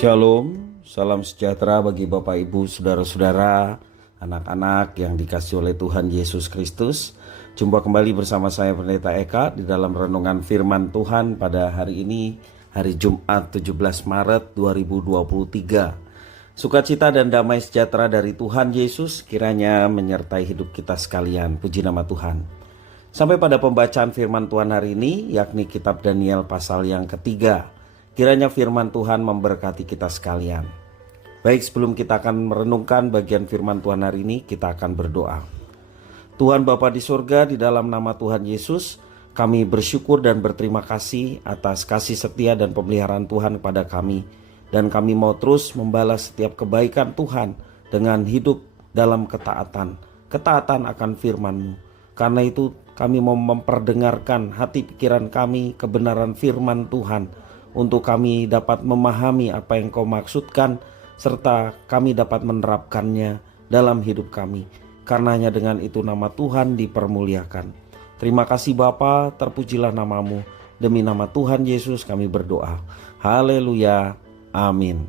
Shalom, salam sejahtera bagi Bapak Ibu, Saudara-saudara, anak-anak yang dikasihi oleh Tuhan Yesus Kristus. Jumpa kembali bersama saya Pendeta Eka di dalam renungan firman Tuhan pada hari ini, hari Jumat 17 Maret 2023. Sukacita dan damai sejahtera dari Tuhan Yesus kiranya menyertai hidup kita sekalian. Puji nama Tuhan. Sampai pada pembacaan firman Tuhan hari ini, yakni kitab Daniel pasal yang ketiga. Kiranya firman Tuhan memberkati kita sekalian. Baik, sebelum kita akan merenungkan bagian firman Tuhan hari ini, kita akan berdoa. Tuhan Bapa di surga, di dalam nama Tuhan Yesus, kami bersyukur dan berterima kasih atas kasih setia dan pemeliharaan Tuhan kepada kami. Dan kami mau terus membalas setiap kebaikan Tuhan dengan hidup dalam ketaatan akan firman-Mu. Karena itu kami mau memperdengarkan hati pikiran kami kebenaran firman Tuhan, untuk kami dapat memahami apa yang Kau maksudkan, serta kami dapat menerapkannya dalam hidup kami. Karenanya dengan itu nama Tuhan dipermuliakan. Terima kasih Bapa, terpujilah nama-Mu. Demi nama Tuhan Yesus kami berdoa. Haleluya, amin.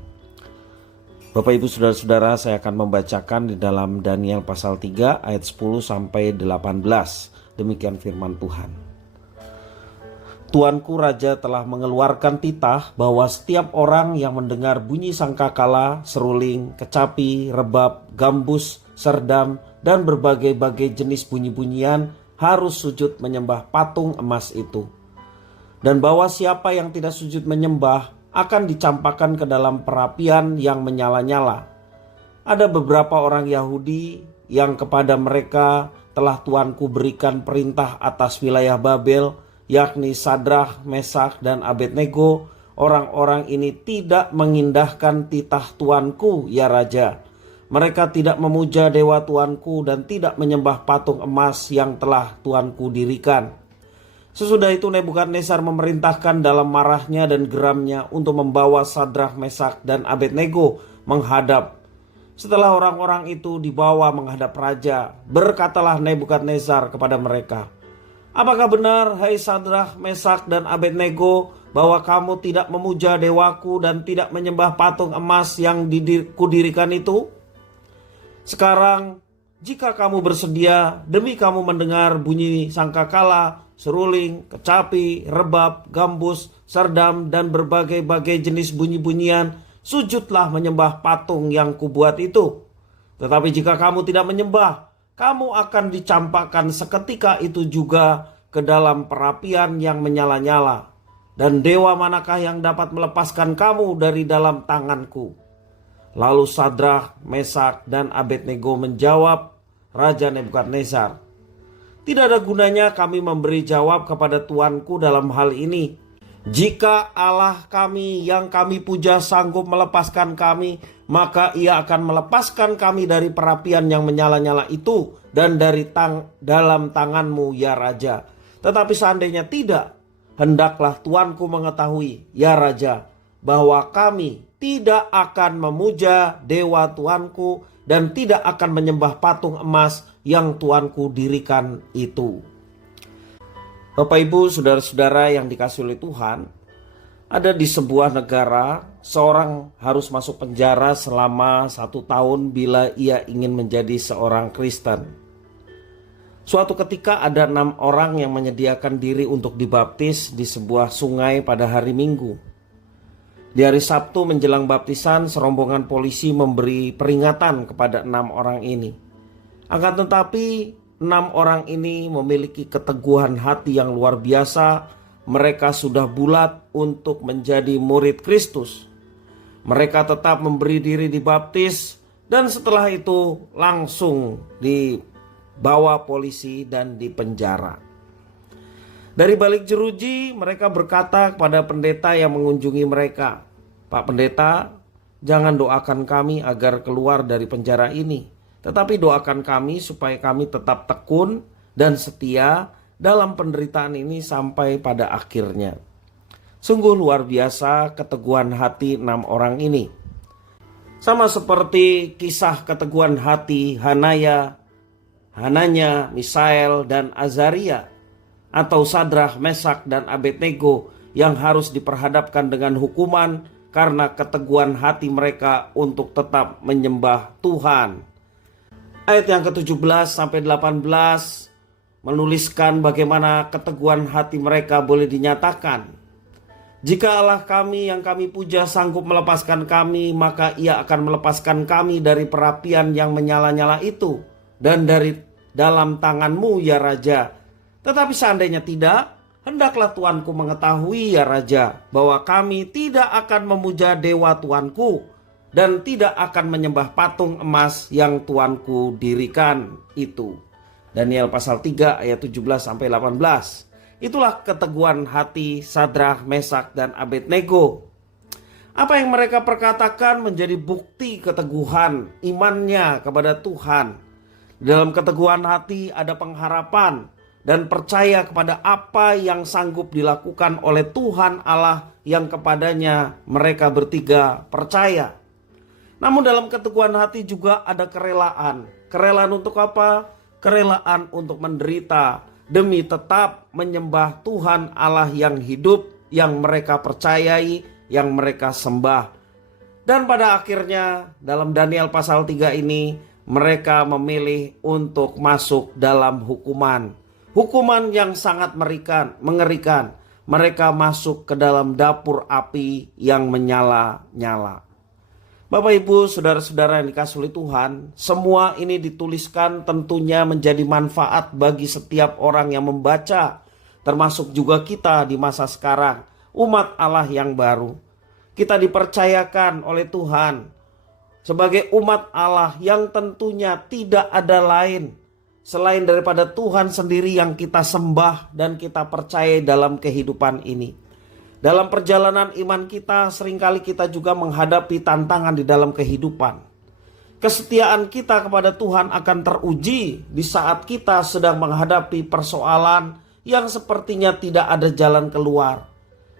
Bapak Ibu Saudara-saudara, saya akan membacakan di dalam Daniel pasal 3 ayat 10 sampai 18. Demikian firman Tuhan. Tuanku Raja telah mengeluarkan titah bahwa setiap orang yang mendengar bunyi sangkakala, seruling, kecapi, rebab, gambus, serdam, dan berbagai-bagai jenis bunyi-bunyian harus sujud menyembah patung emas itu. Dan bahwa siapa yang tidak sujud menyembah akan dicampakkan ke dalam perapian yang menyala-nyala. Ada beberapa orang Yahudi yang kepada mereka telah Tuanku berikan perintah atas wilayah Babel, yakni Sadrah, Mesak, dan Abednego. Orang-orang ini tidak mengindahkan titah Tuanku, ya Raja. Mereka tidak memuja dewa Tuanku dan tidak menyembah patung emas yang telah Tuanku dirikan. Sesudah itu Nebukadnezar memerintahkan dalam marahnya dan geramnya untuk membawa Sadrah, Mesak, dan Abednego menghadap. Setelah orang-orang itu dibawa menghadap raja, berkatalah Nebukadnezar kepada mereka, "Apakah benar, hai Sadrah, Mesak, dan Abednego, bahwa kamu tidak memuja dewaku dan tidak menyembah patung emas yang kudirikan itu? Sekarang, jika kamu bersedia, demi kamu mendengar bunyi sangkakala, seruling, kecapi, rebab, gambus, serdam, dan berbagai-bagai jenis bunyi-bunyian, sujudlah menyembah patung yang kubuat itu. Tetapi jika kamu tidak menyembah, kamu akan dicampakkan seketika itu juga ke dalam perapian yang menyala-nyala. Dan dewa manakah yang dapat melepaskan kamu dari dalam tanganku?" Lalu Sadrah, Mesak, dan Abednego menjawab Raja Nebukadnezar, "Tidak ada gunanya kami memberi jawab kepada Tuanku dalam hal ini. Jika Allah kami yang kami puja sanggup melepaskan kami, maka Ia akan melepaskan kami dari perapian yang menyala-nyala itu dan dari dalam tanganmu, ya Raja. Tetapi seandainya tidak, hendaklah Tuanku mengetahui, ya Raja, bahwa kami tidak akan memuja dewa Tuanku dan tidak akan menyembah patung emas yang Tuanku dirikan itu." Bapak Ibu, Saudara-saudara yang dikasihi oleh Tuhan, ada di sebuah negara, seorang harus masuk penjara selama 1 tahun bila ia ingin menjadi seorang Kristen. Suatu ketika ada 6 orang yang menyediakan diri untuk dibaptis di sebuah sungai pada hari Minggu. Di hari Sabtu menjelang baptisan, serombongan polisi memberi peringatan kepada 6 orang ini. Akan tetapi 6 orang ini memiliki keteguhan hati yang luar biasa. Mereka sudah bulat untuk menjadi murid Kristus. Mereka tetap memberi diri dibaptis dan setelah itu langsung dibawa polisi dan dipenjara. Dari balik jeruji mereka berkata kepada pendeta yang mengunjungi mereka, "Pak Pendeta, jangan doakan kami agar keluar dari penjara ini. Tetapi doakan kami supaya kami tetap tekun dan setia dalam penderitaan ini sampai pada akhirnya." Sungguh luar biasa keteguhan hati 6 orang ini. Sama seperti kisah keteguhan hati Hananya, Misael, dan Azaria, atau Sadrah, Mesak, dan Abednego yang harus diperhadapkan dengan hukuman karena keteguhan hati mereka untuk tetap menyembah Tuhan. Ayat yang ke-17 sampai 18 menuliskan bagaimana keteguhan hati mereka boleh dinyatakan. Jika Allah kami yang kami puja sanggup melepaskan kami, maka Ia akan melepaskan kami dari perapian yang menyala-nyala itu dan dari dalam tangan-Mu ya Raja. Tetapi seandainya tidak, hendaklah Tuanku mengetahui ya Raja, bahwa kami tidak akan memuja dewa Tuanku dan tidak akan menyembah patung emas yang Tuanku dirikan itu. Daniel pasal 3 ayat 17 sampai 18. Itulah keteguhan hati Sadrak, Mesak, dan Abednego. Apa yang mereka perkatakan menjadi bukti keteguhan imannya kepada Tuhan. Dalam keteguhan hati ada pengharapan dan percaya kepada apa yang sanggup dilakukan oleh Tuhan Allah yang kepadanya mereka bertiga percaya. Namun dalam keteguhan hati juga ada kerelaan. Kerelaan untuk apa? Kerelaan untuk menderita demi tetap menyembah Tuhan Allah yang hidup, yang mereka percayai, yang mereka sembah. Dan pada akhirnya dalam Daniel pasal 3 ini mereka memilih untuk masuk dalam hukuman. Hukuman yang sangat mengerikan. Mereka masuk ke dalam dapur api yang menyala-nyala. Bapak Ibu, saudara-saudara yang dikasihi oleh Tuhan, semua ini dituliskan tentunya menjadi manfaat bagi setiap orang yang membaca, termasuk juga kita di masa sekarang, umat Allah yang baru. Kita dipercayakan oleh Tuhan sebagai umat Allah yang tentunya tidak ada lain selain daripada Tuhan sendiri yang kita sembah dan kita percaya dalam kehidupan ini. Dalam perjalanan iman kita seringkali kita juga menghadapi tantangan di dalam kehidupan. Kesetiaan kita kepada Tuhan akan teruji di saat kita sedang menghadapi persoalan yang sepertinya tidak ada jalan keluar.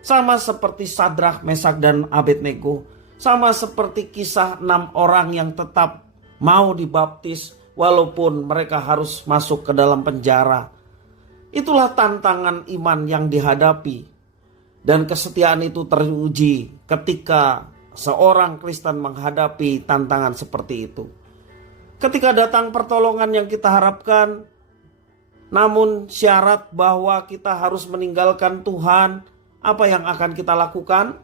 Sama seperti Sadrak, Mesak, dan Abednego. Sama seperti kisah 6 orang yang tetap mau dibaptis walaupun mereka harus masuk ke dalam penjara. Itulah tantangan iman yang dihadapi. Dan kesetiaan itu teruji ketika seorang Kristen menghadapi tantangan seperti itu. Ketika datang pertolongan yang kita harapkan, namun syarat bahwa kita harus meninggalkan Tuhan, apa yang akan kita lakukan?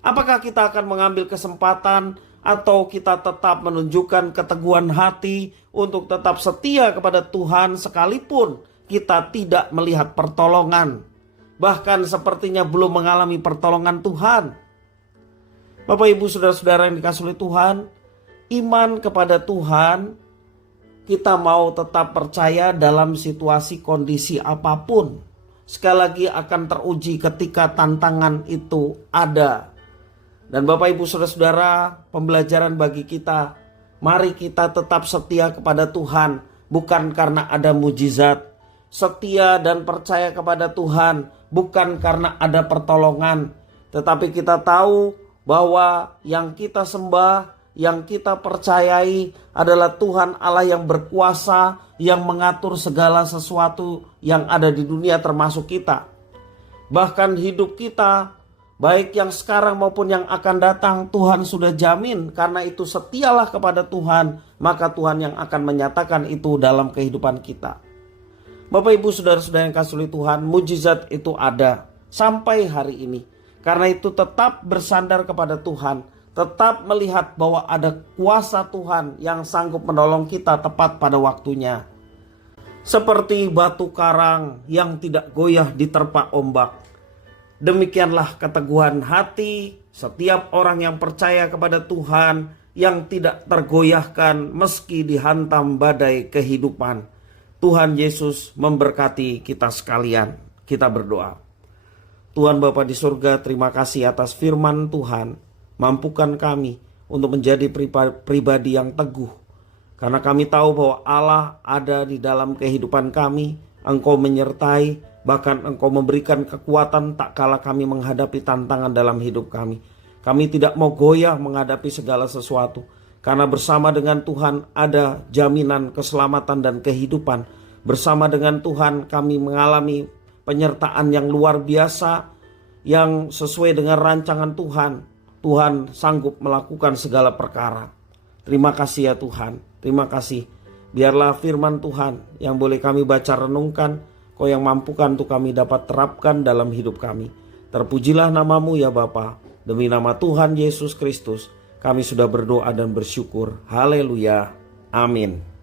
Apakah kita akan mengambil kesempatan atau kita tetap menunjukkan keteguhan hati untuk tetap setia kepada Tuhan sekalipun kita tidak melihat pertolongan, bahkan sepertinya belum mengalami pertolongan Tuhan? Bapak Ibu saudara-saudara yang dikasihi oleh Tuhan, iman kepada Tuhan kita mau tetap percaya dalam situasi kondisi apapun. Sekali lagi akan teruji ketika tantangan itu ada. Dan Bapak Ibu saudara-saudara, pembelajaran bagi kita, mari kita tetap setia kepada Tuhan, bukan karena ada mujizat. Setia dan percaya kepada Tuhan bukan karena ada pertolongan, tetapi kita tahu bahwa yang kita sembah, yang kita percayai adalah Tuhan Allah yang berkuasa, yang mengatur segala sesuatu yang ada di dunia termasuk kita. Bahkan hidup kita, baik yang sekarang maupun yang akan datang, Tuhan sudah jamin. Karena itu setialah kepada Tuhan, maka Tuhan yang akan menyatakan itu dalam kehidupan kita. Bapak Ibu saudara-saudara yang kasih oleh Tuhan, mujizat itu ada sampai hari ini. Karena itu tetap bersandar kepada Tuhan, tetap melihat bahwa ada kuasa Tuhan yang sanggup menolong kita tepat pada waktunya. Seperti batu karang yang tidak goyah diterpa ombak, demikianlah keteguhan hati setiap orang yang percaya kepada Tuhan, yang tidak tergoyahkan meski dihantam badai kehidupan. Tuhan Yesus memberkati kita sekalian. Kita berdoa. Tuhan Bapa di surga, terima kasih atas firman Tuhan. Mampukan kami untuk menjadi pribadi yang teguh. Karena kami tahu bahwa Allah ada di dalam kehidupan kami. Engkau menyertai, bahkan Engkau memberikan kekuatan tak kala kami menghadapi tantangan dalam hidup kami. Kami tidak mau goyah menghadapi segala sesuatu. Karena bersama dengan Tuhan ada jaminan keselamatan dan kehidupan. Bersama dengan Tuhan kami mengalami penyertaan yang luar biasa, yang sesuai dengan rancangan Tuhan. Tuhan sanggup melakukan segala perkara. Terima kasih ya Tuhan, terima kasih. Biarlah firman Tuhan yang boleh kami baca renungkan, Kau yang mampukan untuk kami dapat terapkan dalam hidup kami. Terpujilah namamu ya Bapa. Demi nama Tuhan Yesus Kristus, kami sudah berdoa dan bersyukur. Haleluya. Amin.